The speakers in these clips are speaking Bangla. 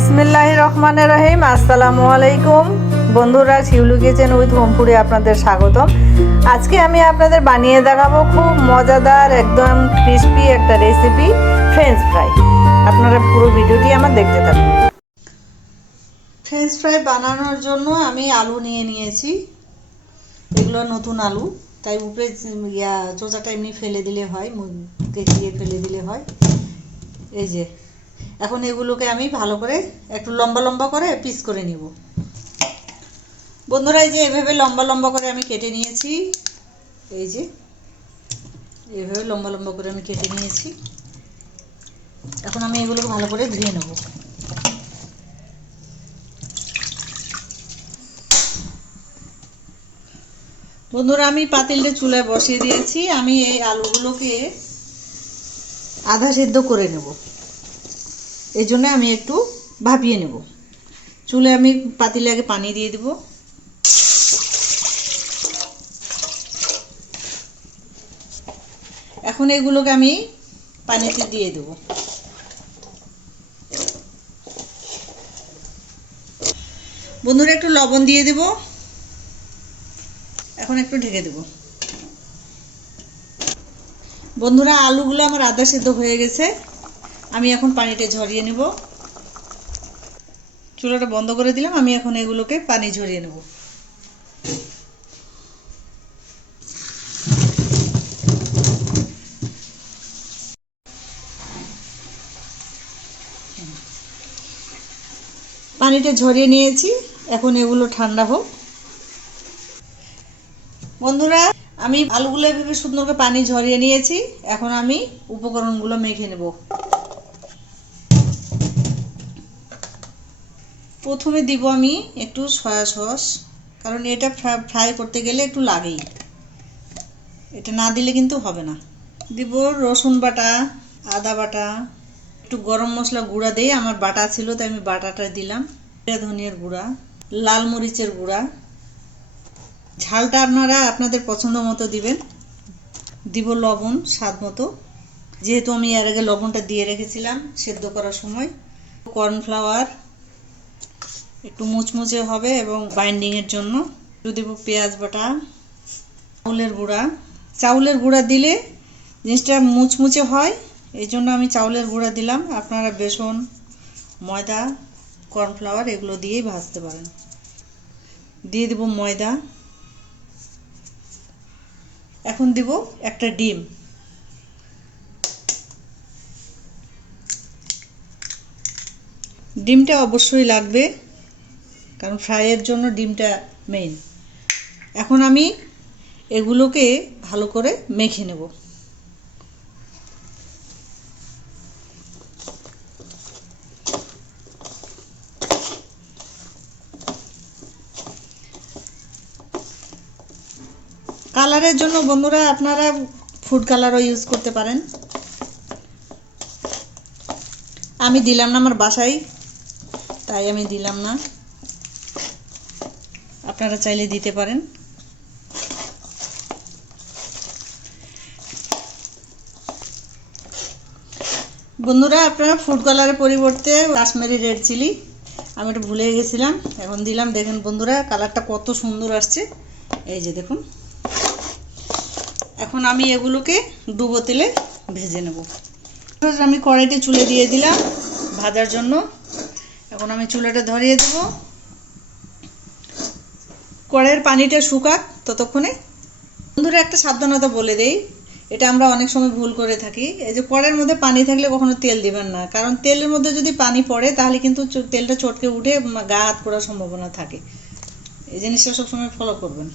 বিসমিল্লাহির রহমানির রহিম। আসসালামু আলাইকুম বন্ধুরা, শিউলি কিচেন উইথ হোম ফুডে আপনাদের স্বাগতম। আজকে আমি আপনাদের বানিয়ে দেখাবো খুব মজাদার একদম ক্রিস্পি একটা রেসিপি, ফ্রেঞ্চ ফ্রাই। আপনারা পুরো ভিডিওটি আমার দেখতে থাকুন। ফ্রেঞ্চ ফ্রাই বানানোর জন্য আমি আলু নিয়ে নিয়েছি। এগুলো নতুন আলু, তাই উপরে চোচাটা এমনি ফেলে দিলে হয়, কেচিয়ে ফেলে দিলে হয়। এই যে এখন এগুলোকে আমি ভালো করে একটু লম্বা লম্বা করে পিস করে নিব। বন্ধুরা, এই যে এভাবে লম্বা লম্বা করে আমি কেটে নিয়েছি। এই যে এভাবে লম্বা লম্বা করে আমি কেটে নিয়েছি। এখন আমি এগুলোকে ভালো করে ধুয়ে নেব। বন্ধুরা, আমি পাতিলটা চুলায় বসিয়ে দিয়েছি। আমি এই আলুগুলোকে আধা সেদ্ধ করে নেব, এই জন্য আমি একটু ভাপিয়ে নেব। চুলে আমি পাতিলে আগে পানি দিয়ে দেব। এখন এগুলোকে আমি পানিতে দিয়ে দেব। বন্ধুরা, একটু লবণ দিয়ে দেব। এখন একটু ঢেকে দেব। বন্ধুরা, আলুগুলো আমার আধা সেদ্ধ হয়ে গেছে। আমি এখন পানিটা ঝরিয়ে নেব। চুলাটা বন্ধ করে দিলাম। আমি এখন এগুলোকে পানি ঝরিয়ে নেব। পানিটা ঝরিয়ে নিয়েছি। এখন এগুলো ঠান্ডা হোক। বন্ধুরা, আমি আলুগুলো এভাবে সুন্দর করে পানি ঝরিয়ে নিয়েছি। এখন আমি উপকরণগুলো মেখে নেব। প্রথমে দিব আমি একটু সয়া সস, কারণ এটা ফ্রাই করতে গেলে একটু লাগেই, এটা না দিলে কিন্তু হবে না। দিব রসুন বাটা, আদা বাটা, একটু গরম মশলা গুঁড়া দিয়ে আমার বাটা ছিল তাই আমি বাটাটা দিলাম, ধনিয়ার গুঁড়া, লাল মরিচের গুঁড়া। ঝালটা আপনারা আপনাদের পছন্দ মতো দিবেন। দিব লবণ স্বাদ মতো, যেহেতু আমি এর আগে লবণটা দিয়ে রেখেছিলাম সেদ্ধ করার সময়। কর্নফ্লাওয়ার, একটু মুচমুচে হবে এবং বাইন্ডিংয়ের জন্য। একটু দিব পেঁয়াজ বাটা, চাউলের গুঁড়া। চাউলের গুঁড়া দিলে জিনিসটা মুচমুচে হয়, এই জন্য আমি চাউলের গুঁড়া দিলাম। আপনারা বেসন, ময়দা, কর্নফ্লাওয়ার এগুলো দিয়েই ভাজতে পারেন। দিয়ে দেব ময়দা। এখন দিব একটা ডিম। ডিমটা অবশ্যই লাগবে, কারণ ফ্রাইয়ের জন্য ডিমটা মেইন। এখন আমি এগুলোকে ভালো করে মেখে নেব। কালারের জন্য বন্ধুরা আপনারা ফুড কালারও ইউজ করতে পারেন। আমি দিলাম না, আমার বাসায়, তাই আমি দিলাম না। আপনারা চাইলে দিতে পারেন। বন্ধুরা, আপনারা ফুড কালারের পরিবর্তে কাশ্মীরি রেড চিলি, আমি এটা ভুলে গেছিলাম, এখন দিলাম। দেখেন বন্ধুরা, কালারটা কত সুন্দর আসছে। এই যে দেখুন। এখন আমি এগুলোকে ডুবো তেলে ভেজে নেব। আমি কড়াইতে চুলে দিয়ে দিলাম ভাজার জন্য। এখন আমি চুলাটা ধরিয়ে দেব। কড়াইয়ের পানিটা শুকাক ততক্ষণে। বন্ধুরা, একটা সাবধানতা বলে দেই, এটা আমরা অনেক সময় ভুল করে থাকি। এই যে কড়াইয়ের মধ্যে পানি থাকলে কখনো তেল দিবেন না, কারণ তেলের মধ্যে যদি পানি পড়ে তাহলে কিন্তু তেলটা চটকে উঠে গা হাত পোড়ার সম্ভাবনা থাকে। এই জিনিসটা সবসময় ফলো করবেন।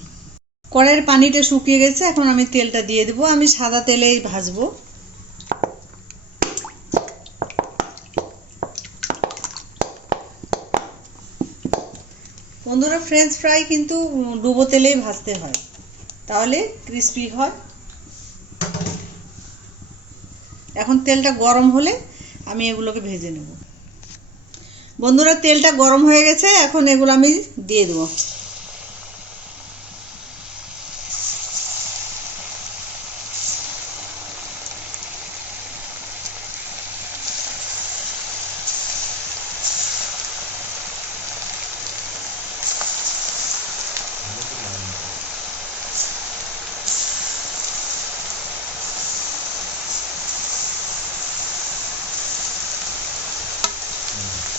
কড়াইয়ের পানিটা শুকিয়ে গেছে, এখন আমি তেলটা দিয়ে দেবো। আমি সাদা তেলেই ভাজবো। বন্ধুরা, ফ্রেঞ্চ ফ্রাই কিন্তু ডুবো তেলেই ভাজতে হয়, তাহলে ক্রিস্পি হয়। এখন তেলটা গরম হলে আমি এগুলোকে ভেজে নেব। বন্ধুরা, তেলটা গরম হয়ে গেছে, এখন এগুলো আমি দিয়ে দেবো।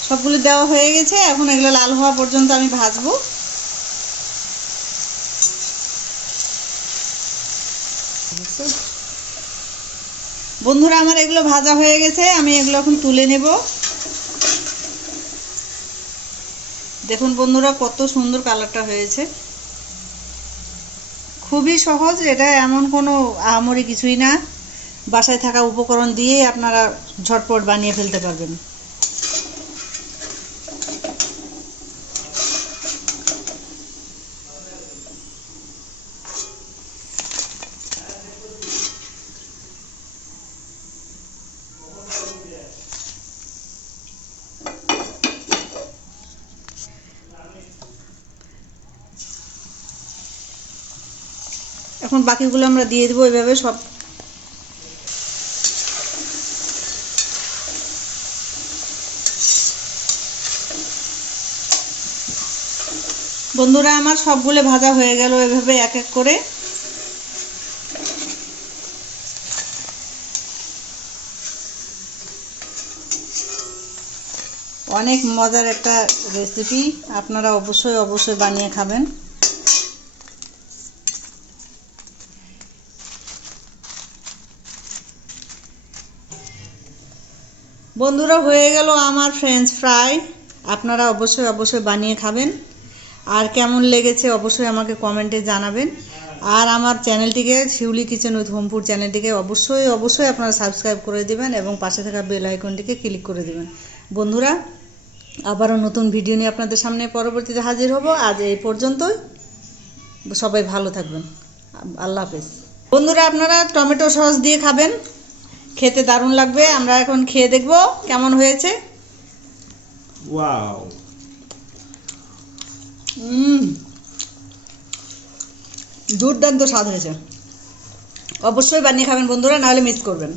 সবগুলো দেওয়া হয়ে গেছে, এখন এগুলো লাল হওয়া পর্যন্ত আমি ভাজবো। বন্ধুরা আমার এগুলো ভাজা হয়ে গেছে, আমি এগুলো এখন তুলে নেব। দেখুন বন্ধুরা কত সুন্দর কালারটা হয়েছে। খুবই সহজ, এটা এমন কোনো আহামরি কিছুই না, বাসায় থাকা উপকরণ দিয়ে আপনারা ঝটপট বানিয়ে ফেলতে পারবেন। এখন বাকিগুলো আমরা দিয়ে দেবো এভাবে সব। বন্ধুরা আমার সবগুলো ভাজা হয়ে গেল এভাবে এক এক করে। অনেক মজার একটা রেসিপি, আপনারা অবশ্যই অবশ্যই বানিয়ে খাবেন। বন্ধুরা হয়ে গেল আমার ফ্রেঞ্চ ফ্রাই, আপনারা অবশ্যই অবশ্যই বানিয়ে খাবেন। আর কেমন লেগেছে অবশ্যই আমাকে কমেন্টে জানাবেন। আর আমার চ্যানেলটিকে শিউলি কিচেন উইথ হোম ফুড চ্যানেলটিকে অবশ্যই অবশ্যই আপনারা সাবস্ক্রাইব করে দেবেন এবং পাশে থাকা বেল আইকনটিকে ক্লিক করে দেবেন। বন্ধুরা আবারও নতুন ভিডিও নিয়ে আপনাদের সামনে পরবর্তীতে হাজির হব। আজ এই পর্যন্তই, সবাই ভালো থাকবেন, আল্লাহ হাফেজ। বন্ধুরা আপনারা টমেটো সস দিয়ে খাবেন, খেতে দারুণ লাগবে। আমরা এখন খেয়ে দেখব কেমন হয়েছে। ওয়াও, দুর্দান্ত স্বাদ হয়েছে। অবশ্যই বানিয়ে খাবেন বন্ধুরা, নাহলে মিস করবেন।